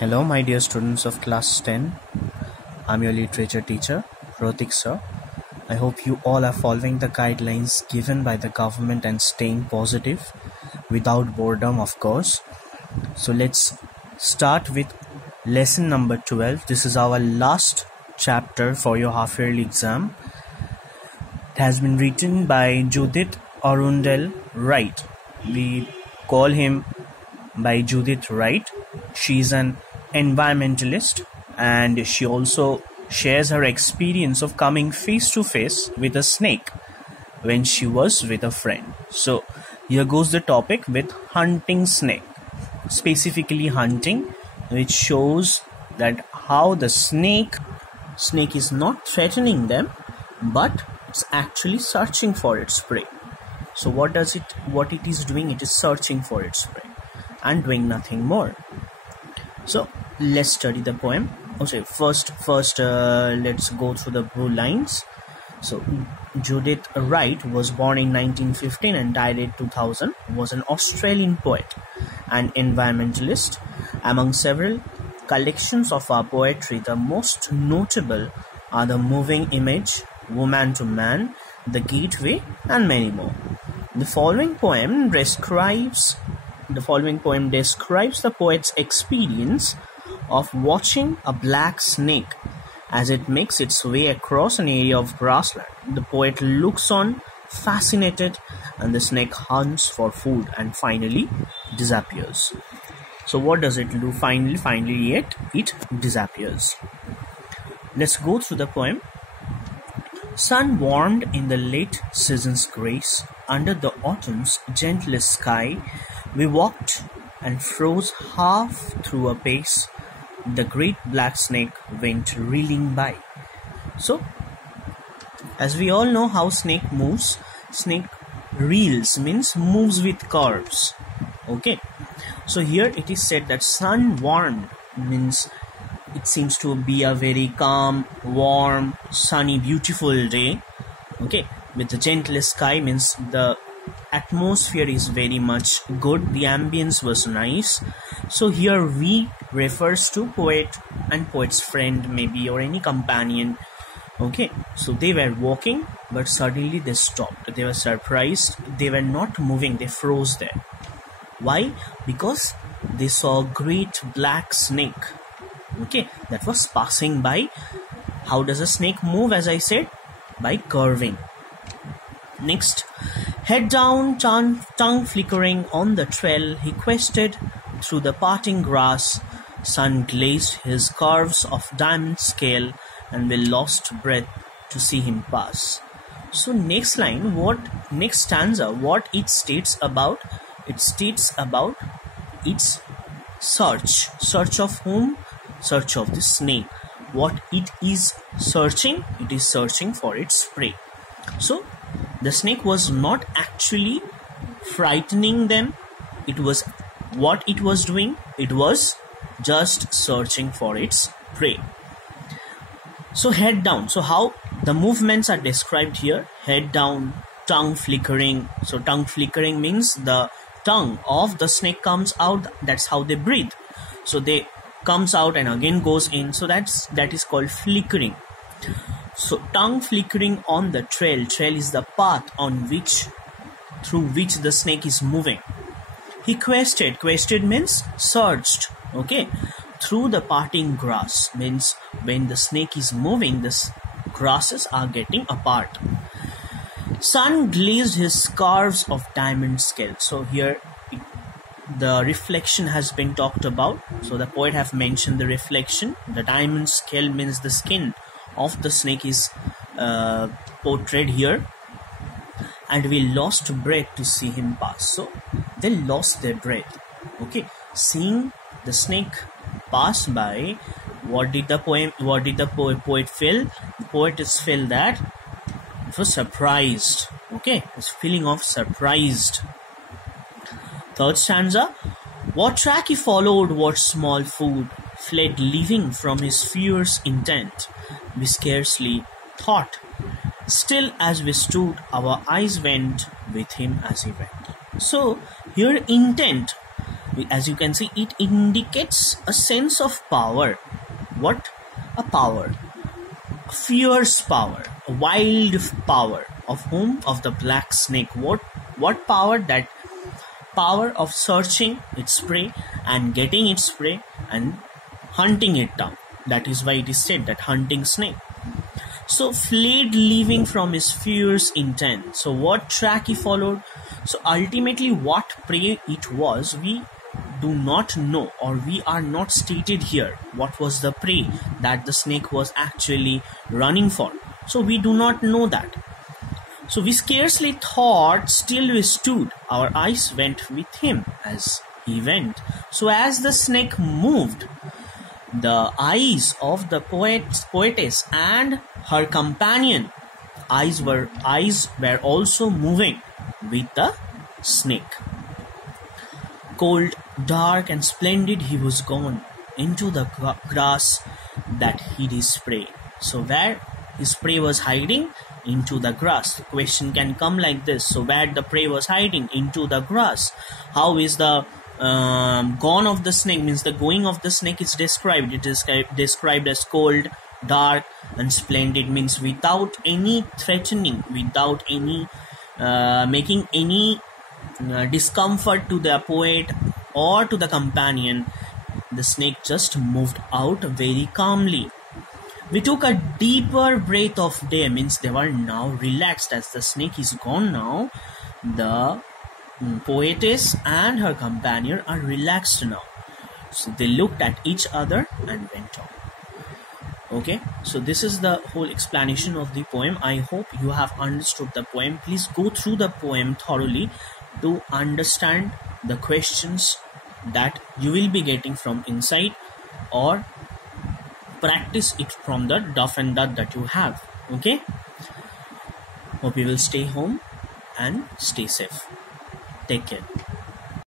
Hello, my dear students of class 10. I'm your literature teacher, Rotik sir. I hope you all are following the guidelines given by the government and staying positive without boredom, of course. So let's start with lesson number 12. This is our last chapter for your half-yearly exam. It has been written by Judith Arundel Wright. We call him by Judith Wright. She's an environmentalist and she also shares her experience of coming face to face with a snake when she was with a friend. So here goes the topic with hunting snake, specifically hunting, which shows that how the snake is not threatening them, but it's actually searching for its prey. So what it is doing? It is searching for its prey and doing nothing more. So let's study the poem. Okay, first let's go through the blue lines. So Judith Wright was born in 1915 and died in 2000. Was an Australian poet and environmentalist. Among several collections of our poetry, the most notable are The Moving Image, Woman to Man, The Gateway, and many more. The following poem describes the poet's experience of watching a black snake as it makes its way across an area of grassland. The poet looks on, fascinated, and the snake hunts for food and finally disappears. So what does it do? Finally it disappears. Let's go through the poem. Sun warmed in the late season's grace, under the autumn's gentlest sky, we walked and froze half through a pace. The great black snake went reeling by. So, as we all know how snake moves, snake reels means moves with curves. Okay, so here it is said that sun warmed means it seems to be a very calm, warm, sunny, beautiful day. Okay, with the gentlest sky means the atmosphere is very much good, the ambience was nice. So here we refers to poet and poet's friend maybe, or any companion. Okay, so they were walking but suddenly they stopped. They were surprised. They were not moving. They froze there. Why? Because they saw a great black snake, okay, that was passing by. How does a snake move? As I said, by curving. Next, head down, tongue flickering on the trail, he quested through the parting grass. Sun glazed his curves of diamond scale, and we lost breath to see him pass. So next stanza, what it states about? It states about its search. Search of whom? Search of the snake. What it is searching? It is searching for its prey. So the snake was not actually frightening them. It was what it was doing. It was just searching for its prey. So head down. So how the movements are described here. Head down, tongue flickering. So tongue flickering means the tongue of the snake comes out. That's how they breathe. So they comes out and again goes in. So that is called flickering. So tongue flickering on the trail. Trail is the path through which the snake is moving. He quested. Quested means searched. Okay. Through the parting grass means when the snake is moving, the grasses are getting apart. Sun glazed his scarves of diamond scale. So here the reflection has been talked about. So the poet have mentioned the reflection. The diamond scale means the skin of the snake is portrayed here. And we lost breath to see him pass. So they lost their breath. Okay, seeing the snake pass by, what did the poet feel? The poet is feel that it was surprised. Okay, this feeling of surprised. Third stanza, what track he followed, what small food, fled leaving from his fierce intent. We scarcely thought. Still as we stood, our eyes went with him as he went. So here intent. As you can see, it indicates a sense of power. What? A power, a fierce power, a wild power. Of whom? Of the black snake. What power? That power of searching its prey and getting its prey and hunting it down. That is why it is said that hunting snake. So fled, leaving from his fierce intent. So what track he followed? So ultimately what prey it was, we do not know, or we are not stated here what was the prey that the snake was actually running for. So we do not know that. So we scarcely thought, still we stood. Our eyes went with him as he went. So as the snake moved, the eyes of the poetess and her companion eyes were also moving with the snake. Cold, dark and splendid, he was gone into the grass that hid his prey. So where his prey was hiding? Into the grass. The question can come like this. So where the prey was hiding? Into the grass. How is the gone of the snake? Means the going of the snake is described. It is described as cold, dark and splendid. Means without any threatening, without any making any discomfort to the poet or to the companion, the snake just moved out very calmly. We took a deeper breath of day. Means they were now relaxed. As the snake is gone now, the poetess and her companion are relaxed now. So they looked at each other and went on. Okay, so this is the whole explanation of the poem. I hope you have understood the poem. Please go through the poem thoroughly to understand the questions that you will be getting from inside, or practice it from the duff and dud that you have. Okay, hope you will stay home and stay safe. Take care.